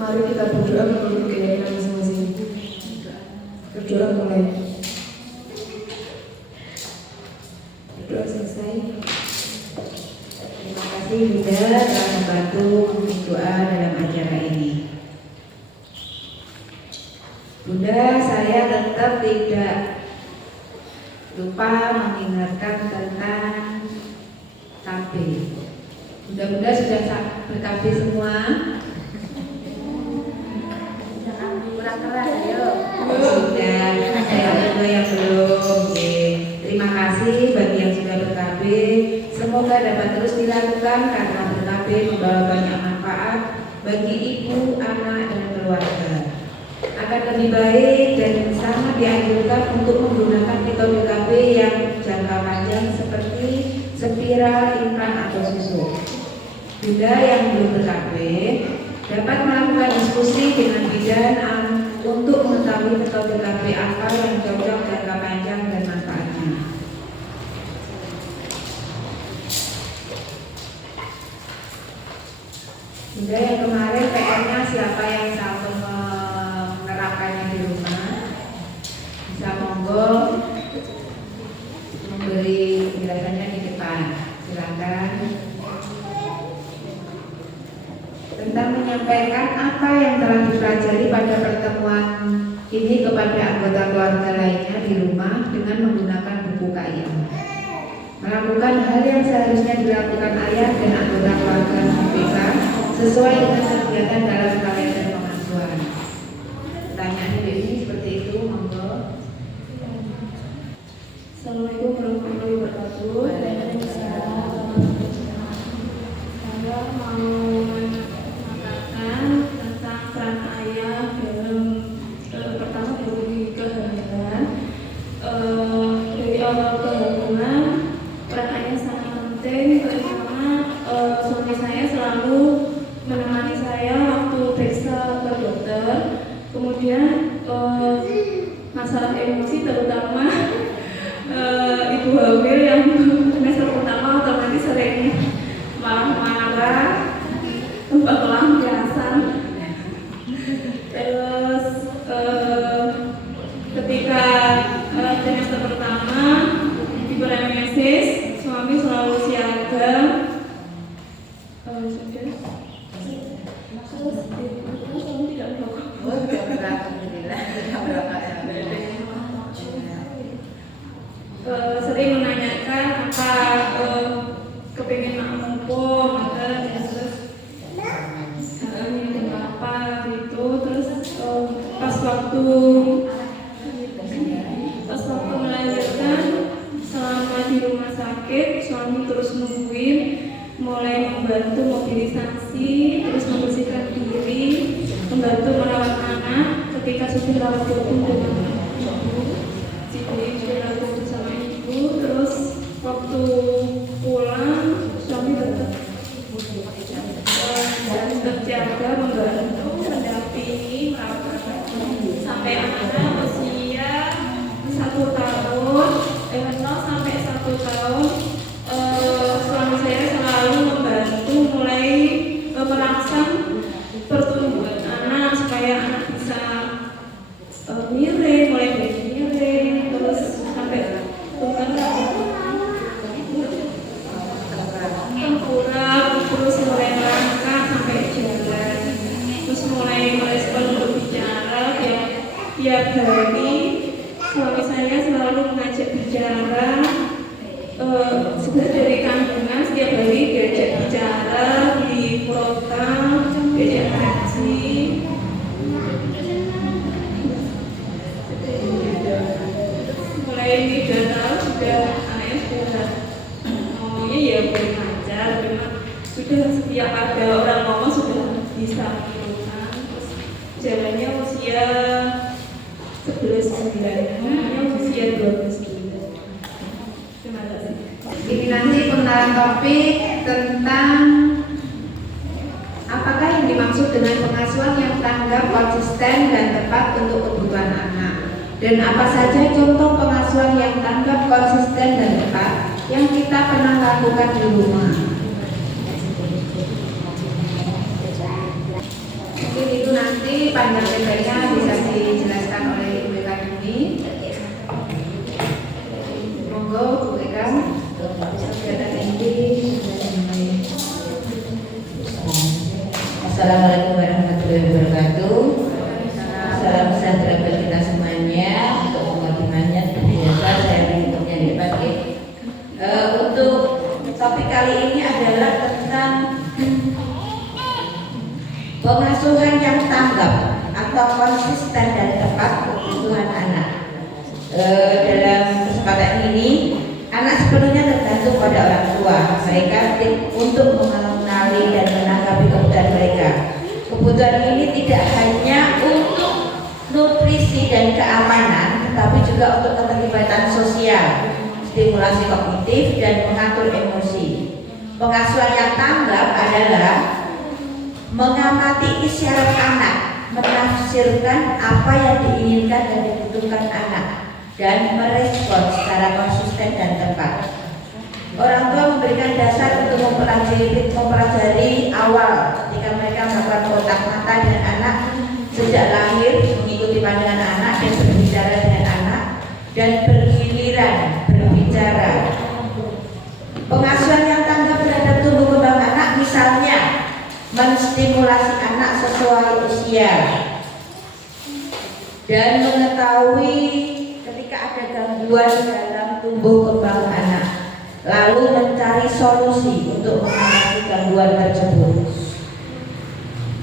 Mari kita berdoa menurut keyakinan masing-masing. Berdoa mulai. Berdoa selesai. Terima kasih Bunda telah membantu doa dalam acara ini. Bunda, saya tetap tidak lupa mengingatkan tentang KB. Bunda-bunda sudah ber-KB semua? Kurang keras, ayo. Sudah, saya juga yang belum. Oke. Terima kasih bagi yang sudah ber-KB. Semoga dapat terus dilakukan karena ber-KB membawa banyak manfaat bagi ibu, anak, dan keluarga. Akan lebih baik dan sangat dianjurkan untuk menggunakan metode KB yang jangka panjang seperti spiral, implan, atau susu. Bunda yang belum ber-KB dapat melakukan diskusi dengan bidan untuk mengetahui metode KB apa yang cocok jangka panjang dan manfaatnya. Bunda yang kemarin PR-nya siapa yang sanggup menerapkannya di rumah bisa monggo memberi penjelasannya di depan. Silakan. Tentang menyampaikan apa yang telah dipelajari pada pertemuan ini kepada anggota keluarga lainnya di rumah dengan menggunakan buku KIA. Melakukan hal yang seharusnya dilakukan ayah dan anggota keluarga BK sesuai dengan kegiatan dalam kalender pengasuhan. Pertanyaan ini seperti itu, monggo. Assalamualaikum warahmatullahi wabarakatuh. Saya mau mengatakan tentang peran ayah dalam pertama dari kehamilan. Dari awal kehamilan peran ayah sangat penting karena suami saya selalu menemani saya waktu periksa ke dokter. Kemudian masalah emosi terutama ibu hamil yang semester pertama otomatis sering marah-marah, tempat pelampiasan. Terus ketika semester pertama ibu remesis, suami selalu siaga. Sering menanyakan apa kepingin nak mumpung atau terus minum apa gitu. Terus pas waktu melahirkan selama di rumah sakit suami terus nungguin, mulai membantu mobilisasi, terus membersihkan diri, membantu merawat anak ketika sudah rawat jagung dengan ibu, si bayi sudah rawat jagung sama ibu. Terus waktu pulang suami tetap terjaga, membantu, mendampingi, merawat anak sampai anak usia 1 tahun, 0 sampai 1 tahun. Suami saya selalu membantu mulai merangsang pertumbuhan anak supaya anak bisa miring, mulai dari miring, terus sampai tengkurap, terus mulai merangkak sampai jalan, terus mulai merespon untuk bicara. Tiap hari suami saya selalu mengajak bicara. Sudah dari kandungan setiap hari diajak bicara di program, diajak ngaji. Mulai 3 tahun sudah anaknya sudah ngomongnya ya boleh ngajar, memang sudah setiap ada orang ngomong sudah bisa menirukan. Terus jalannya usia 11 bulan, usia 12 bulan. Terima kasih. Ini nanti pengenalan topik tentang apakah yang dimaksud dengan pengasuhan yang tanggap, konsisten, dan tepat untuk kebutuhan anak, dan apa saja contoh pengasuhan yang tanggap, konsisten, dan tepat yang kita pernah lakukan di rumah. panjang lebarnya bisa dijelaskan oleh Ibu Eka Dini. Monggo Bu Eka. Kegiatan inti. Assalamualaikum warahmatullahi wabarakatuh. Salam sejahtera bagi kita semuanya. Untuk pengorbanannya biasa saya bentuknya di depan. Untuk topik kali ini adalah tentang pengasuhan yang tanggap atau konsisten dan tepat kebutuhan anak. Dalam kesempatan ini, anak sepenuhnya tergantung pada orang tua mereka untuk mengenali dan menanggapi kebutuhan mereka. Kebutuhan ini tidak hanya untuk nutrisi dan keamanan, tetapi juga untuk keterlibatan sosial, stimulasi kognitif dan mengatur emosi. Pengasuhan yang tanggap adalah mengamati isyarat anak, menafsirkan apa yang diinginkan dan dibutuhkan anak, dan merespons secara konsisten dan tepat. Orang tua memberikan dasar untuk mempelajari awal ketika mereka melakukan kontak mata dengan anak sejak lahir, mengikuti pandangan anak dan berbicara dengan anak, dan bergiliran berbicara. Pengasuhan yang tanggap terhadap tumbuh kembang anak misalnya menstimulasi anak sesuai usia dan mengetahui ketika ada gangguan dalam tumbuh kembang anak, lalu mencari solusi untuk mengatasi gangguan tersebut.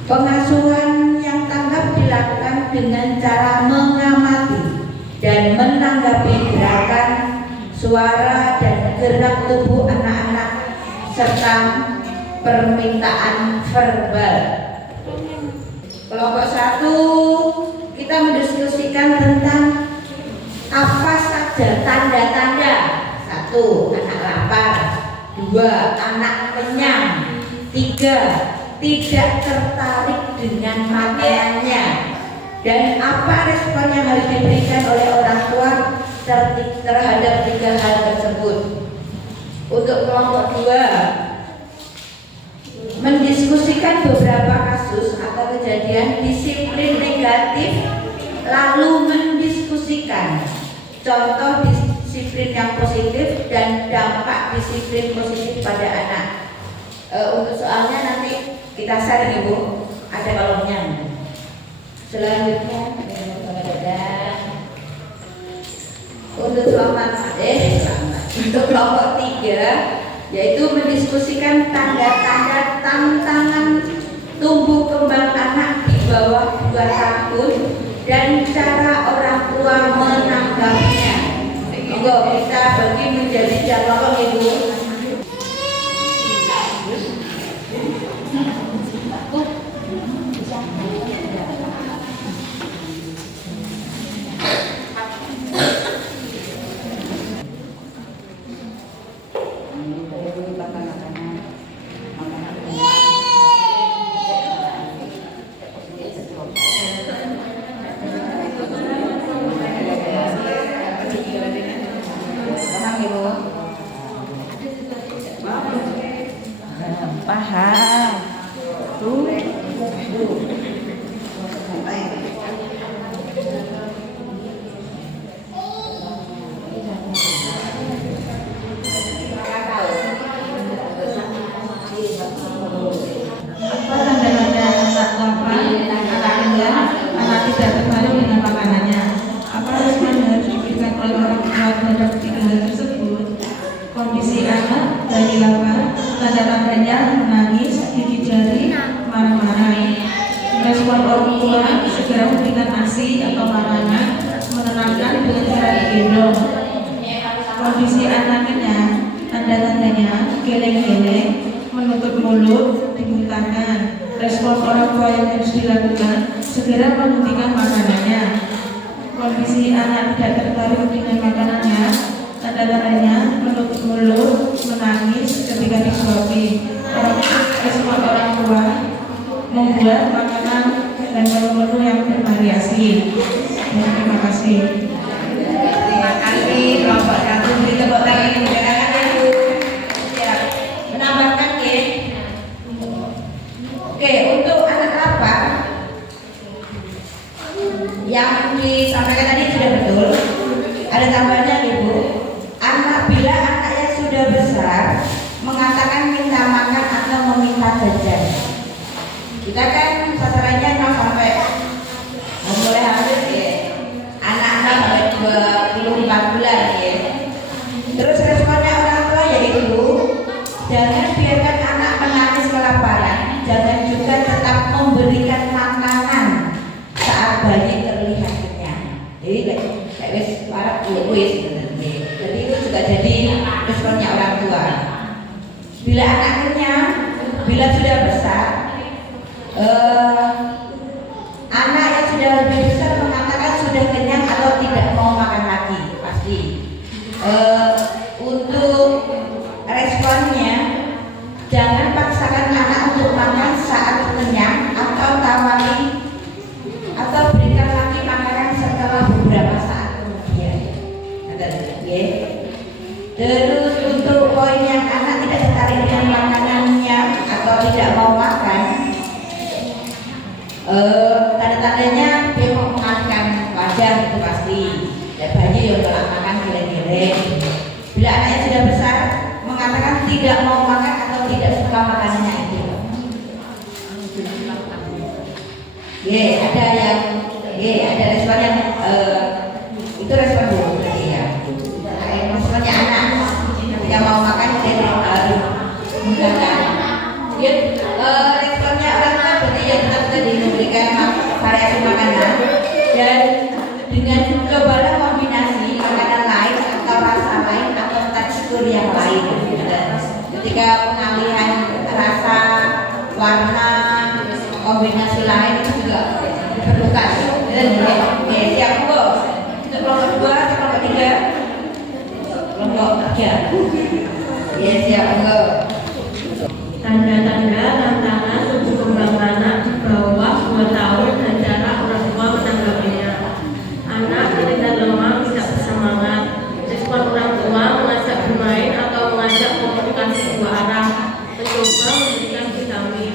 Pengasuhan yang tanggap dilakukan dengan cara mengamati dan menanggapi gerakan, suara, dan gerak tubuh anak-anak serta permintaan verbal. Kelompok 1 kita mendiskusikan tentang apa saja tanda-tanda. 1. Anak lapar. 2. Anak kenyang. 3. Tidak tertarik dengan makanannya. Dan apa respon yang harus diberikan oleh orang tua terhadap 3 hal tersebut. Untuk kelompok 2 mendiskusikan beberapa kasus atau kejadian disiplin negatif, lalu mendiskusikan contoh disiplin yang positif dan dampak disiplin positif pada anak. Untuk soalnya nanti kita share Ibu, ada kolomnya. Selanjutnya untuk kelompok 3 yaitu mendiskusikan tanda-tanda tantangan tumbuh kembang anak di bawah 2 tahun dan cara orang tua menanggapinya. Monggo kita bagi menjadi kelompok Ibu. Paham. Tuh. Apa tanda-tanda anak lapar, anak kenyang, anak tidak tertarik dengan makanannya? Apa respon yang harus diberikan oleh orang tua terhadap 3 hal tersebut? Kondisi anak dari lapar, tanda-tandanya menangis, gigit jari, marah-marah. Respon orang tua segera memberikan ASI atau makanan, menenangkan dengan cara digendong. Kondisi anak kenyang, tanda-tandanya geleng-geleng, menutup mulut, dimuntahkan. Respon orang tua yang harus dilakukan segera menghentikan makanannya. Kondisi anak tidak tertarik dengan makanannya, tanda-tandanya menutup mulut, menangis ketika disuapi. Respon orang tua membuat makanan dan menu yang bervariasi. Terima kasih. Terima kasih kelompok 1. Beri tepuk tangan yang menggerakkan Ibu. Siap. Menambahkan ya. Oke, untuk anak lapar tambahannya Ibu. Bila anak yang sudah besar mengatakan minta makan atau meminta jajan. Kita kan sasarannya 0 sampai mulai hamil ya. Anak-anak sampai 24 bulan ya. Terus responnya orang tua yaitu jangan biarkan anak menangis kelaparan, jangan juga tetap memberikan makanan saat bayi terlihat kenyang. Jadi kayak wis parah wis sebenarnya. Jadi itu juga jadi responnya orang tua. Bila anak kenyang, bila sudah besar, anak yang sudah lebih besar mengatakan sudah kenyang atau tidak mau makan lagi pasti. Untuk responnya, jangan paksakan anak untuk makan saat kenyang atau tawari atau berikan lagi makanan setelah beberapa saat kemudian. Terus untuk poin yang anak tidak tertarik dengan makanannya atau tidak mau makan, tanda-tandanya dia mau mengalihkan wajah itu pasti. Ya, bayi yang telah makan geleng-geleng. Bila anaknya sudah besar mengatakan tidak mau makan atau tidak suka makanannya itu. Ada respon yang itu respon dulu berarti ya. Responnya anak ketika mau makan dia menggunakan. Responnya orang tua berarti yang tetap tadi memberikan variasi makanan dan dengan cobalah kombinasi makanan lain atau rasa lain atau tekstur yang lain. Ketika pengalihan rasa, warna, kombinasi lain itu juga diperlukan. Siap Bu. Untuk kelompok 2, kelompok 3, kelompok 3. Siap Bu. Tanda-tanda tantangan tumbuh kembang anak di bawah 2 tahun dan cara orang tua menanggapinya. Anak terlihat lemah, tidak bersemangat. Respon orang tua mengajak bermain atau mengajak komunikasi dua arah, mencoba memberikan vitamin.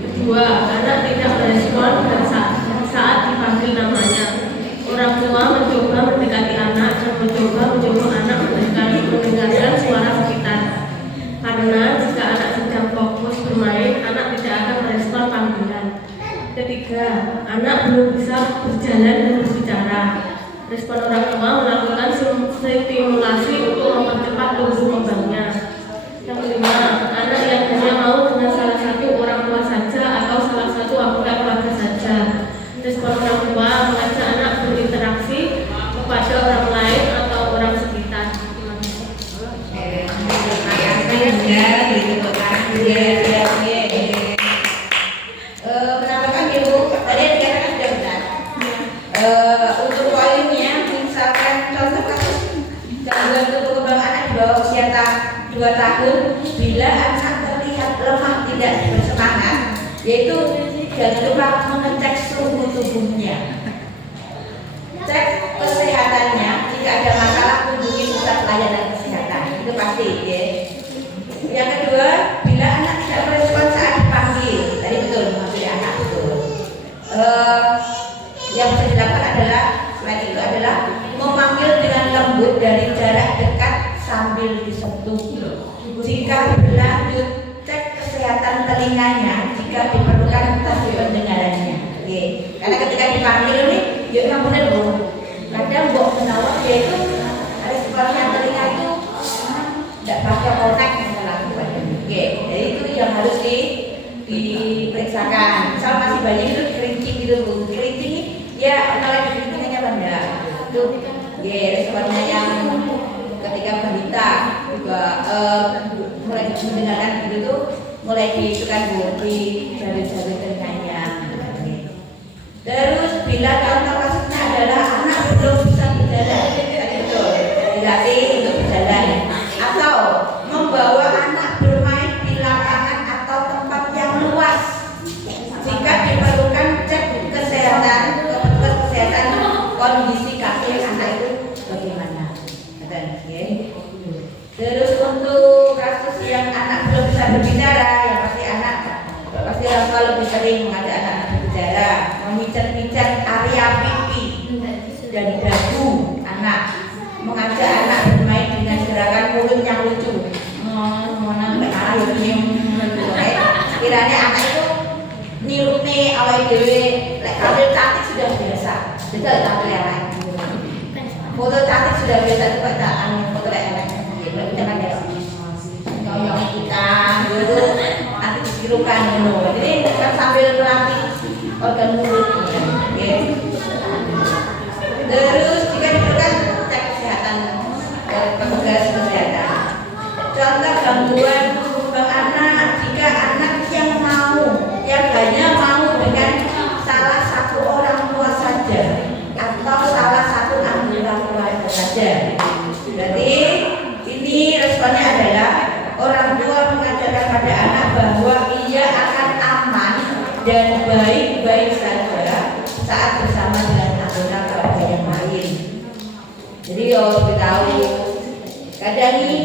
Kedua, anak tidak merespon dan saat dipanggil namanya. Orang tua mencoba mendekati anak dan mencoba anak mendengarkan suara sekitar. Karena jika anak sedang fokus bermain, anak tidak akan merespon panggilan. Ketiga, anak belum bisa berjalan dan berbicara. Respon orang tua melakukan stimulasi untuk mempercepat tumbuh kembangnya. Yang kelima, anak yang hanya mau dengan salah satu orang tua saja atau salah satu anggota keluarga saja. Respon orang tua mengajak anak berinteraksi kepada orang lain atau orang sekitar. Menambahkan Ibu, tadi yang dikatakan sudah benar. Untuk poinnya, misalkan contoh kasus gangguan tumbuh kembang anak di bawah usia 2 tahun, bila anak terlihat lemah tidak bersemangat, yaitu jangan lupa mengecek suhu tubuhnya. Cek kesehatannya, jika ada masalah kunjungi pusat layanan kesehatan, itu pasti ya. Yang kedua, bila anak tidak merespon saat dipanggil, tadi betul maksudnya anak betul. Yang bisa dilakukan adalah selain itu adalah memanggil dengan lembut dari jarak dekat sambil disentuh. Jika berlanjut, cek kesehatan telinganya jika diperlukan tes pendengarannya. Oke. Karena ketika dipanggil nih, ya memang benar Bu. Kadang Mbok menawar yaitu responnya telinga itu tidak pakai konek melakukan. Oke. Jadi itu yang harus diperiksakan. Misal masih bayi itu kerincing gitu Bu. Kerincing ya kalau kerincingnya benda. Itu responnya yang ketika balita juga mulai mendengarkan gitu tuh mulai diisukan Bu di jalur-jalur telinganya. Terus bila contoh kasusnya adalah anak belum bisa berjalan, tadi betul dilatih untuk berjalan, atau membawa anak bermain di lapangan atau tempat yang luas. Jika diperlukan cek kesehatan ke petugas kesehatan kondisi kaki anak itu bagaimana. Terus untuk kasus yang anak belum bisa berbicara, yang pasti orang tua lebih sering mengajak anak berbicara, memijat-mijat area pipi dan dagu anak, istilahnya anak itu nirutne awake dhewe lek tampil cantik sudah biasa. Betul tampil elek. Foto cantik sudah biasa coba tak foto elek. Jangan ya. Nyonyong kita dulu nanti disirukan ngono. Jadi kan sambil melatih organ mulut. Oke. Terus jika diperlukan cek kesehatan petugas kesehatan. Contoh gangguan kembang anak jika anak yang hanya mau dengan salah satu orang tua saja atau salah satu anggota keluarga saja. Berarti ini responnya adalah orang tua mengajarkan pada anak bahwa ia akan aman dan baik-baik saja saat bersama dengan anggota keluarga yang lain. Jadi kita tahu kadang ini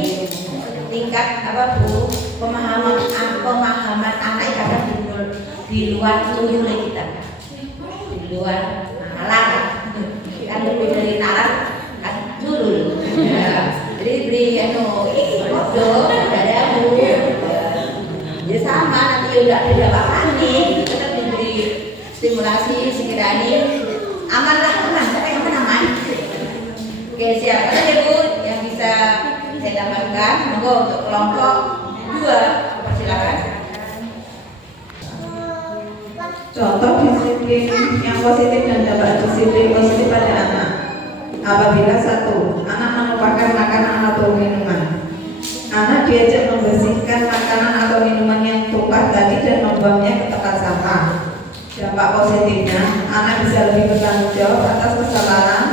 tingkat apa Bu pemahaman anak kadang di luar tuyul kita, di luar nalar kan lebih dari nalar kan turun. Jadi beri ini bodoh ada Bu. Ya sama nanti udah tidak panik tetap diberi stimulasi sekiranya aman lah tenang tapi aman. Oke siap aja Bu yang bisa saya tambahkan. Monggo untuk kelompok 2 persilakan. Contoh disiplin yang positif dan dampak disiplin positif pada anak. Apabila 1. Anak melupakan makanan atau minuman. Anak diajak membersihkan makanan atau minuman yang tumpah tadi dan membuangnya ke tempat sampah. Dampak positifnya, anak bisa lebih bertanggung jawab atas kesalahan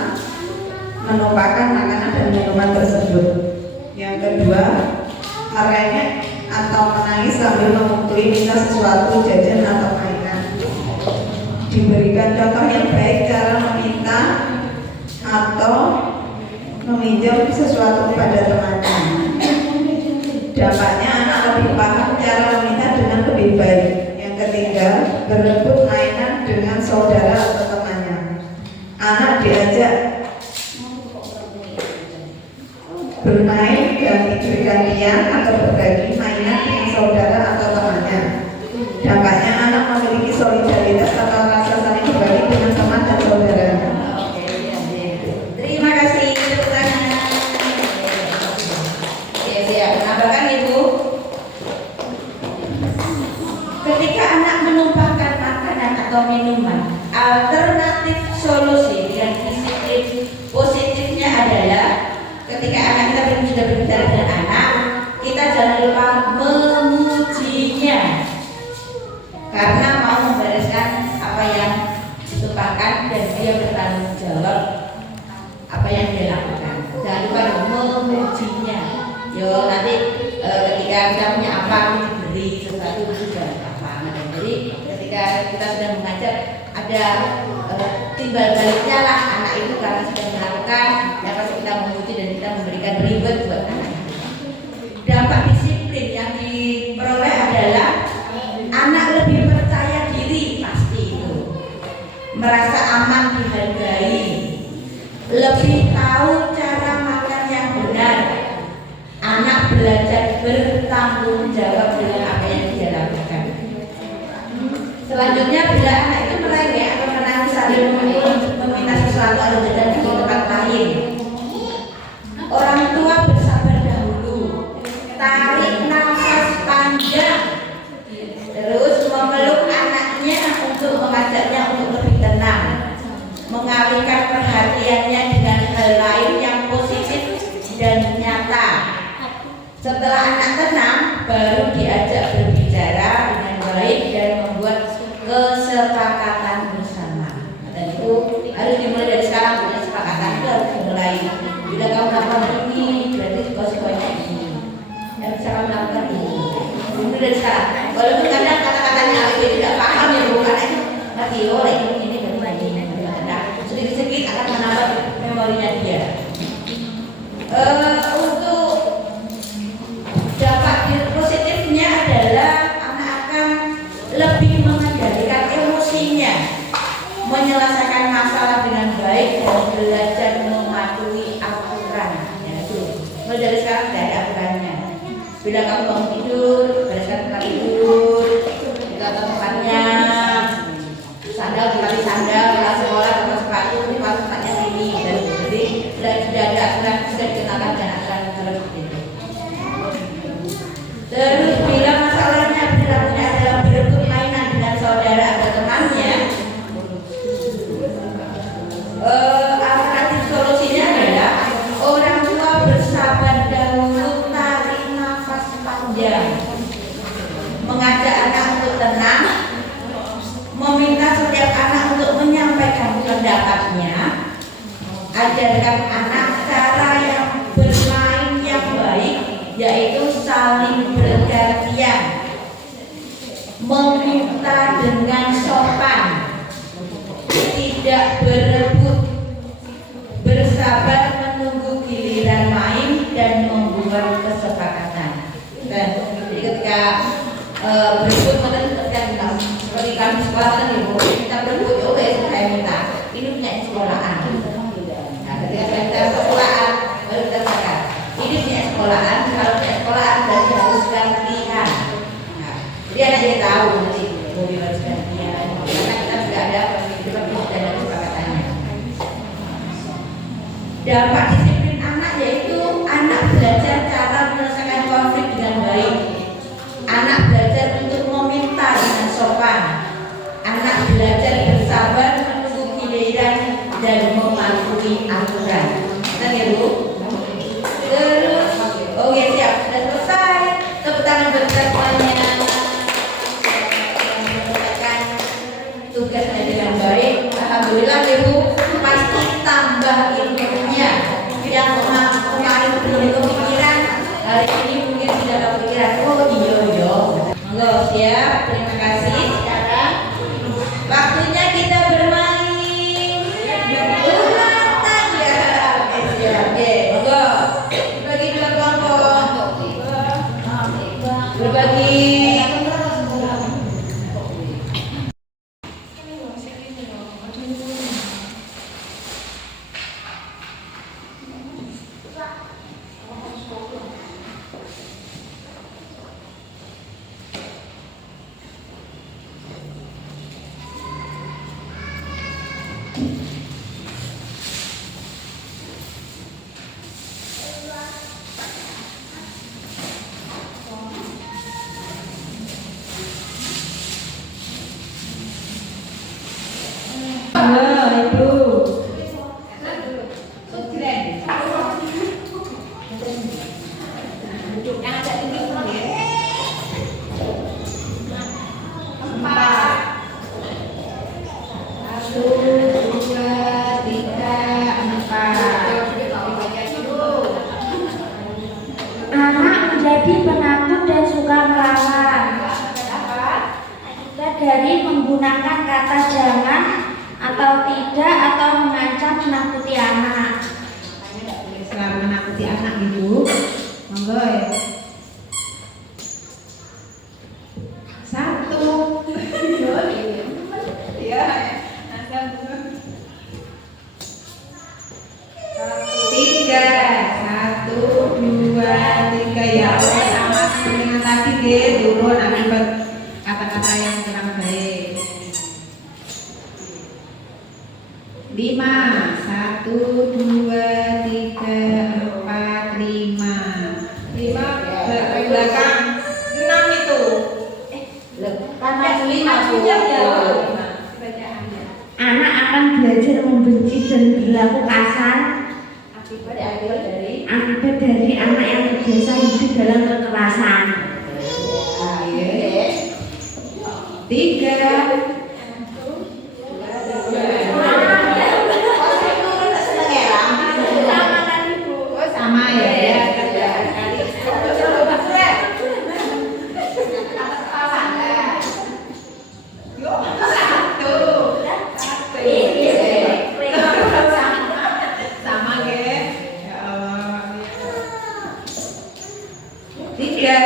menumpahkan makanan dan minuman tersebut. Yang kedua, merengek atau menangis sambil memukuli minta sesuatu jajan atau mainan. Diberikan contoh yang baik cara meminta atau meminjam sesuatu kepada temannya. Dampaknya anak lebih paham cara meminta dengan lebih baik. Yang ketiga, berebut mainan dengan saudara atau temannya. Anak diajak bermain ganti-gantian atau berbagi mainan dengan saudara atau temannya. Dampaknya anak memiliki solidaritas atau rasa saling berbagi dengan teman dan saudaranya. Terima kasih tepuk tangan. Ya siap. Menambahkan Ibu. Ketika anak menumpahkan makanan atau minuman, alternatif solusi dengan disiplin positifnya adalah ketika anak kita sudah berbicara dengan anak, kita jangan lupa memujinya karena mau membereskan apa yang ditumpahkan dan dia bertanggung jawab apa yang dia lakukan. Jangan lupa memujinya. Yo nanti ketika kita punya apa diberi sesuatu juga apa. Jadi ketika kita sudah mengajar ada timbal baliknya lah anak itu karena sudah melakukan yang pasti kita memuji dan kita memberikan reward buat anak. Dampak disiplin yang diperoleh adalah anak lebih percaya diri pasti itu, merasa aman dihargai, lebih tahu cara makan yang benar. Anak belajar bertanggung jawab dengan apa yang dia lakukan. Selanjutnya bila anak itu merengek atau menangis sambil meminta sesuatu atau jajan di tempat lain, orang tua bersabar dahulu, tarik nafas panjang, terus memeluk anaknya untuk mengajaknya untuk lebih tenang, mengalihkan perhatiannya dengan hal lain yang positif dan nyata. Setelah anak tenang, baru diajak berbicara dengan baik dan membuat kesepakatan bersama. Dan itu harus dimulai dari sekarang. Punya kesepakatan itu harus dimulai. Bila kamu melakukan ini, berarti konsekuensinya ini. Dan bisa kamu lakukan ini. Dimulai dari sekarang. Walaupun kadang kata-katanya aku tidak paham ya Bu, karena itu mati oleh ini dan ini. Sedikit-sedikit akan menambah memorinya dia. Untuk dampak positifnya adalah anak akan lebih mengendalikan emosinya, menyelesaikan masalah dengan baik dan belajar mematuhi aturan. Ya, itu. Mulai dari sekarang tidak ada aturannya. Bila kamu bangun tidur, bereskan tempat tidur, tempatnya sandal dikali sandal, kelas sekolah tempat sepatu, tempatnya ini dan jadi sudah ada aturan, sudah dikenakan dengan aturan itu. Terus bila masalahnya perilakunya adalah berebut mainan dengan saudara atau temannya, alternatif solusinya adalah orang tua bersabar dahulu, tarik nafas panjang, mengajak anak untuk tenang, meminta setiap anak untuk menyampaikan pendapatnya, ajarkan anak cara yang bermain yang baik, yaitu saling bergantian, meminta dengan sopan, tidak berebut, bersabar menunggu giliran main dan membuat kesepakatan. Dan jadi ketika berebut seperti kami sekolah kan ibu kita berebut, oke saya minta ini punya sekolahan. Nah, ketika saya minta sekolahan baru kita katakan ini punya sekolahan, kalau punya sekolahan berarti harus gantian. Nah, jadi anak tahu nanti boleh harus gantian karena kita sudah ada dan kesepakatannya. Dampak disiplin anak yaitu anak belajar cara menyelesaikan konflik dengan baik, anak belajar untuk meminta dengan sopan, anak belajar bersabar menunggu giliran dan mematuhi aturan. Benar ya Bu? Terus, oke siap, sudah selesai. Tepuk tangan buat kita semuanya. Menyelesaikan tugasnya dengan baik. Alhamdulillah Ibu, pasti tambah ilmunya. Yang kemarin belum kepikiran, hari ini mungkin sudah kepikiran. Oh iya. Monggo siap, terima kasih. Sekarang waktunya kita bermain ulang tangga. Oke, monggo. Berbagi dua kelompok. Berbagi. Halo Ibu. Anak menjadi penakut dan suka melawan. Dari menggunakan kata jangan atau tidak atau mengancam menakuti anak. Selalu menakuti anak Ibu. Monggo ya. Satu. Ya. Tiga. Satu, dua, tiga ya. Sama dengan tadi deh turun akibat kata-kata yang kurang baik. 5, 1, 2, 3, 4, 5 ke belakang 6 itu. Kan 5 Anak akan belajar membenci dan berlaku kasar akibat dari anak yang terbiasa hidup dalam kekerasan. 3. Sama ya. Sama ya. Ya Allah. 3.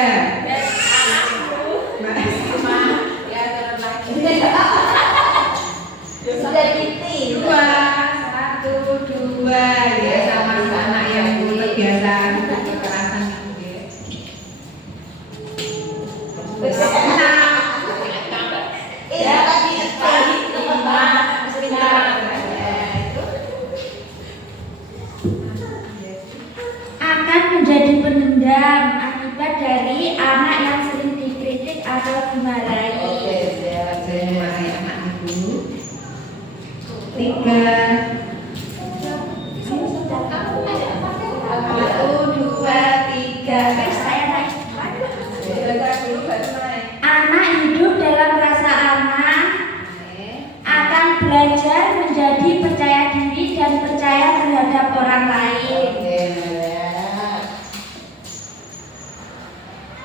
sudah titik. 2, 1, 2 ya, sama anak yang kebiasaan kekerasan itu ya. 6. dendam akibat dari anak yang sering dikritik atau dimarahi. Oke, siap. Saya dimarahi anak ibu. 3. 1, 2, 3. Saya naik. Anak hidup dalam rasa aman akan belajar menjadi percaya diri dan percaya terhadap orang lain.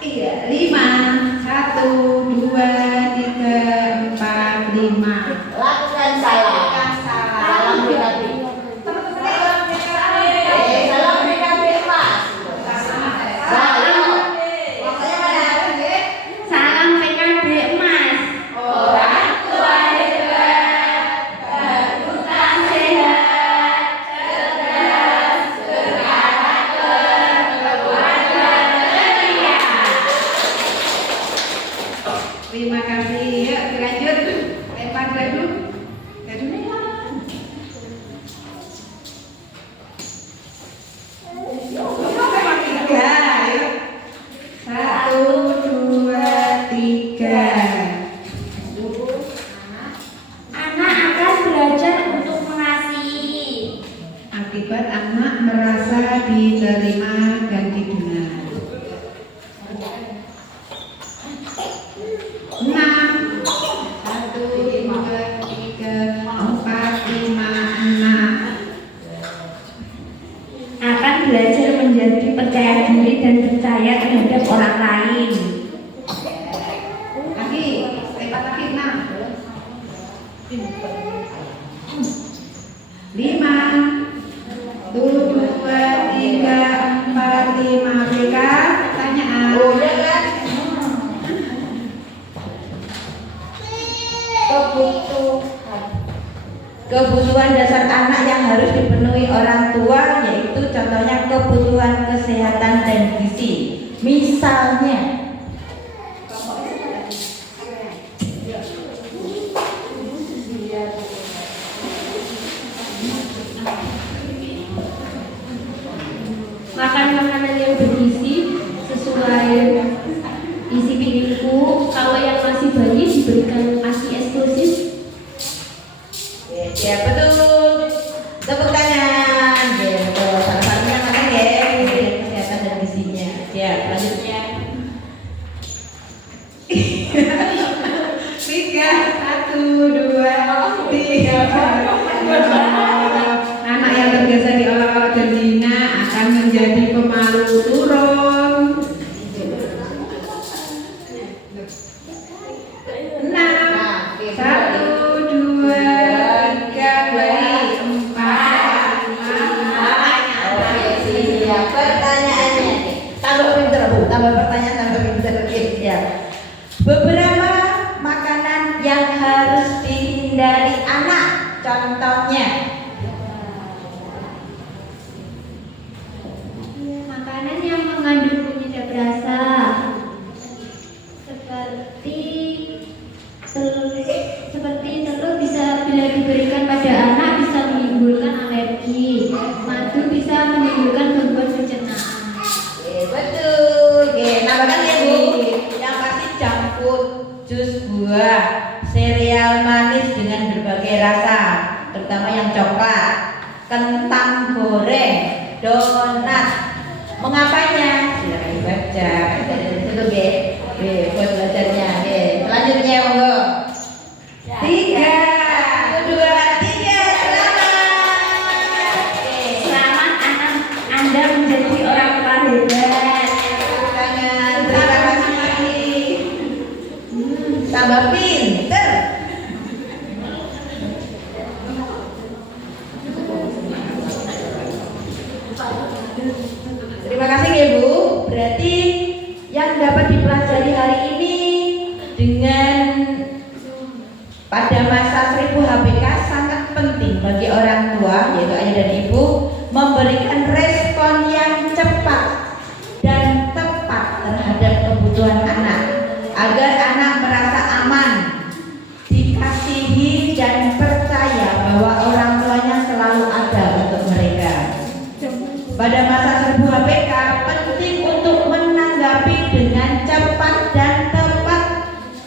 Oke, iya, 5. 1, 2, 3, 4, 5. Lakukan salam. Salam PKB. Salam PKB Mas. Salam. Pokoknya mana? Salam PKB Mas. Orang tua hebat, berputar sehat, cerdas, berkarakter, keluarga ceria. Terima kasih. Yuk, lanjut. Lempar gadu. Gadunya mana? Tiga. Yuk. 1, 2, 3. Anak akan belajar untuk mengasihi. Akibat anak merasa diterima dan didengar. 6. 1, 2, 3, 4, 5, 6. Akan belajar menjadi percaya diri dan percaya terhadap orang lain. Lagi, lempar lagi 6. 5. 1, 2, 3, 4, 5. Mereka pertanyaan. Oh, ya kan? Kebutuhan dasar anak yang harus dipenuhi orang tua yaitu contohnya kebutuhan kesehatan dan gizi. Misalnya Makan makanan yang bergizi sesuai isi piringku. Kalau yang masih bayi diberikan ASI eksklusif. ya betul. Tepuk tangan. Gitu. Salah satunya makan ya, kesehatan dan gizinya. Ya, selanjutnya. 3, 1, 2, 3. Anak yang terbiasa diolok-olok dan dihina akan menjadi pemalu turun. 6. 1, 2, 3, baik. 4, 5. Oke, siap. Pertanyaannya nih. Tambah pinter, Bu. Tambah pertanyaan, tambah pinter. Oke, siap. Beberapa makanan yang harus dihindari anak. Contohnya. Makanan yang mengandung penyedap rasa seperti telur bisa bila diberikan pada anak bisa menimbulkan alergi. Madu bisa menimbulkan gangguan pencernaan. Betul. Oke, nambahkan ya Bu. Yang pasti junk food, jus buah, sereal manis dengan berbagai rasa, terutama yang coklat, kentang goreng, donat. Mengapanya?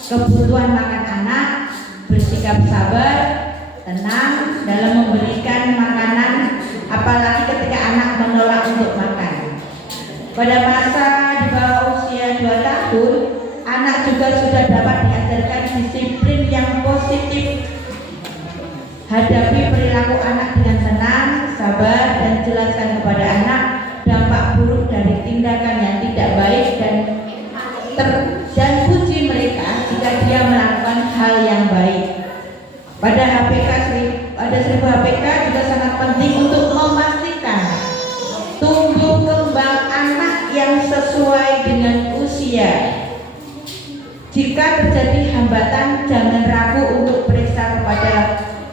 kebutuhan makan anak, bersikap sabar, tenang dalam memberikan makanan, apalagi ketika anak menolak untuk makan. Pada masa di bawah usia 2 tahun, anak juga sudah dapat diajarkan disiplin yang positif. Hadapi perilaku anak dengan tenang, sabar, dan jelaskan kepada anak dampak buruk dari tindakan yang tidak baik dan puji mereka jika dia melakukan hal yang baik. Pada 1000 HPK juga sangat penting untuk memastikan tumbuh kembang anak yang sesuai dengan usia. Jika terjadi hambatan, jangan ragu untuk periksa kepada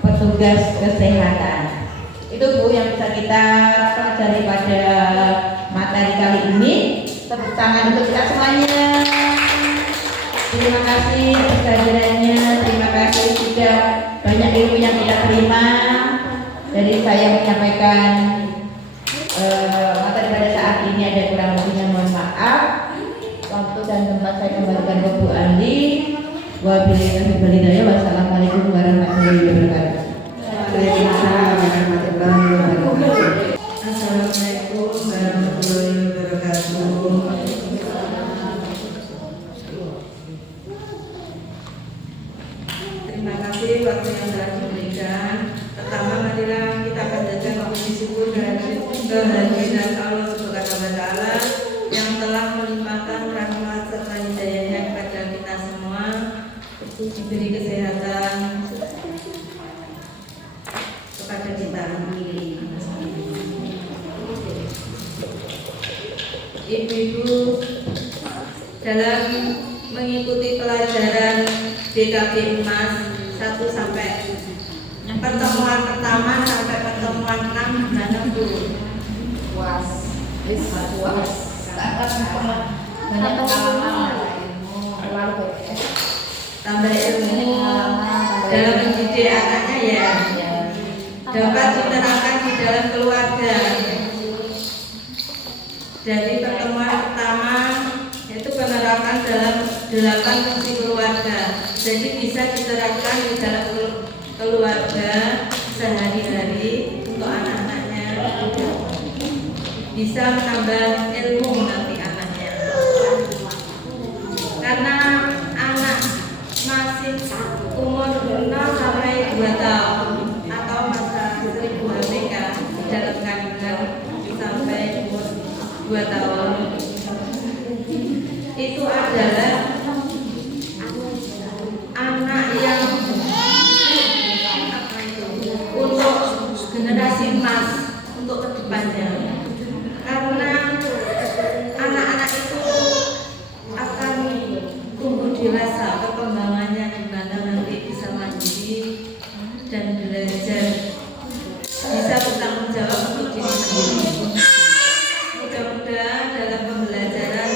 petugas kesehatan. Itu Bu yang bisa kita pelajari pada materi kali ini. Tepuk tangan untuk kita semuanya. Terima kasih atas kehadirannya. Terima kasih sudah banyak ilmu yang kita terima. Jadi saya menyampaikan materi pada saat ini ada kurang lebihnya, mohon maaf. Waktu dan tempat saya kembalikan ke Bu Andi. Wabillahi wassalamualaikum warahmatullahi wabarakatuh. Waalaikumsalam warahmatullahi wabarakatuh. Assalamualaikum warahmatullahi wabarakatuh. Terima kasih waktu yang telah diberikan. Pertama, marilah kita panjatkan puji syukur kehadiran Allah Subhanahu wa taala yang telah melimpahkan rahmat serta hidayahnya kepada kita semua, diberi kesehatan kepada kita. Ibu-ibu, dalam mengikuti pelajaran DKB Emas 1 sampai pertemuan pertama sampai pertemuan 6 gimana Bu? Puas. Banyak pengalaman, Tambah ilmu dalam mendidik anaknya ya, dapat diterapkan di dalam keluarga. Dari pertemuan pertama yaitu penerapan dalam 8 fungsi keluarga. Jadi bisa diterapkan di dalam keluarga sehari-hari untuk anak-anaknya. Bisa menambah ilmu nanti anaknya. Karena anak masih umur 0 sampai 2 tahun atau masa 1000 HPK dalam kandungan sampai umur 2 tahun itu adalah anak yang untuk generasi emas untuk kedepannya, karena anak-anak itu akan tumbuh dewasa, perkembangannya gimana nanti bisa mandiri dan belajar, bisa bertanggung jawab untuk diri sendiri. Mudah-mudahan dalam pembelajaran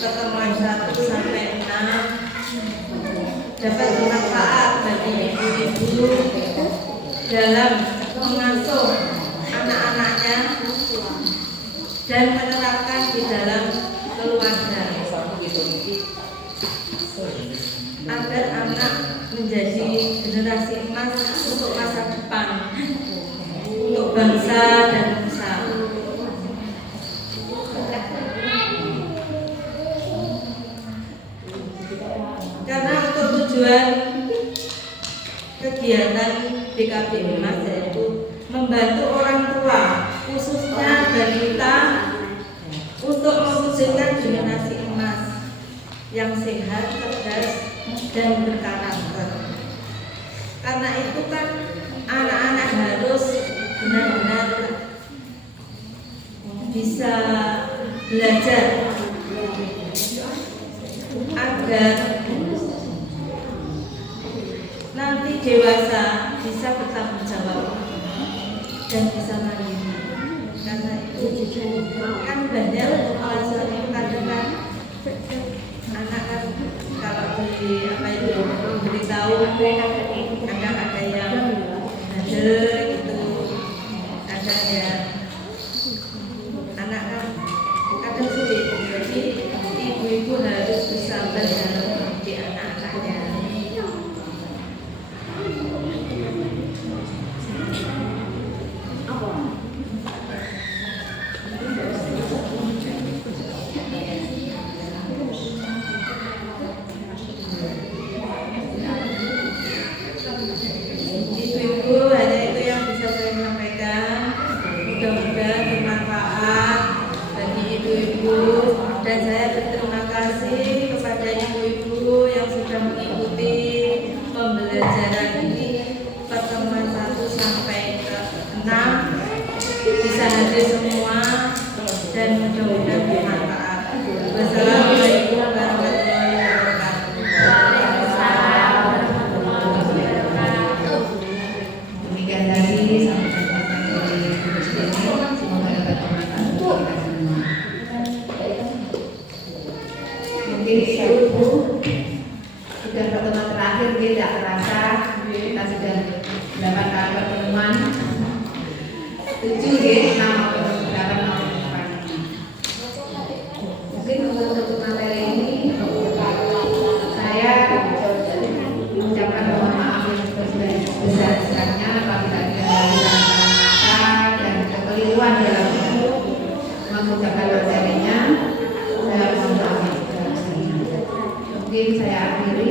pertemuan 1 sampai 6 dapat bermanfaat bagi ibu-ibu dalam mengasuh anak-anaknya dan menerapkan di dalam keluarga agar anak menjadi generasi emas untuk masa depan, untuk bangsa dan nusa. Karena untuk tujuan kegiatan DKB Emas yaitu membantu orang tua, khususnya balita, untuk mewujudkan generasi emas yang sehat, cerdas, dan berkarakter. Karena itu kan anak-anak harus benar-benar bisa belajar agar nanti dewasa bisa bertanggung jawab dan bisa mandiri. Karena itu kan banyak pelajaran kadang anak kan kalau diberitahu kadang ada yang bandel gitu, kadang ya anak kan kadang sulit. Jadi ibu-ibu harus bersabar dalam Dan saya berterima kasih kepada ibu-ibu yang sudah mengikuti pembelajaran ini pertemuan 1 sampai ke 6 bisa hadir semua dan mudah-mudahan bermanfaat. Wassalamualaikum warahmatullahi wabarakatuh. Demikian tadi sampaikan dari Ibu Siti, semoga dapat bermanfaat untuk kita semua. Mungkin ibu sudah pertemuan terakhir tidak terasa kita sudah 8 kali pertemuan 7 nama pertemuan ini. Mungkin untuk materi ini saya mengucapkan mohon maaf yang sebesar-besarnya apabila ada kesalahan kata dan kekeliruan dalam mengucapkan materinya. Saya mohon maaf. Mungkin saya akhiri.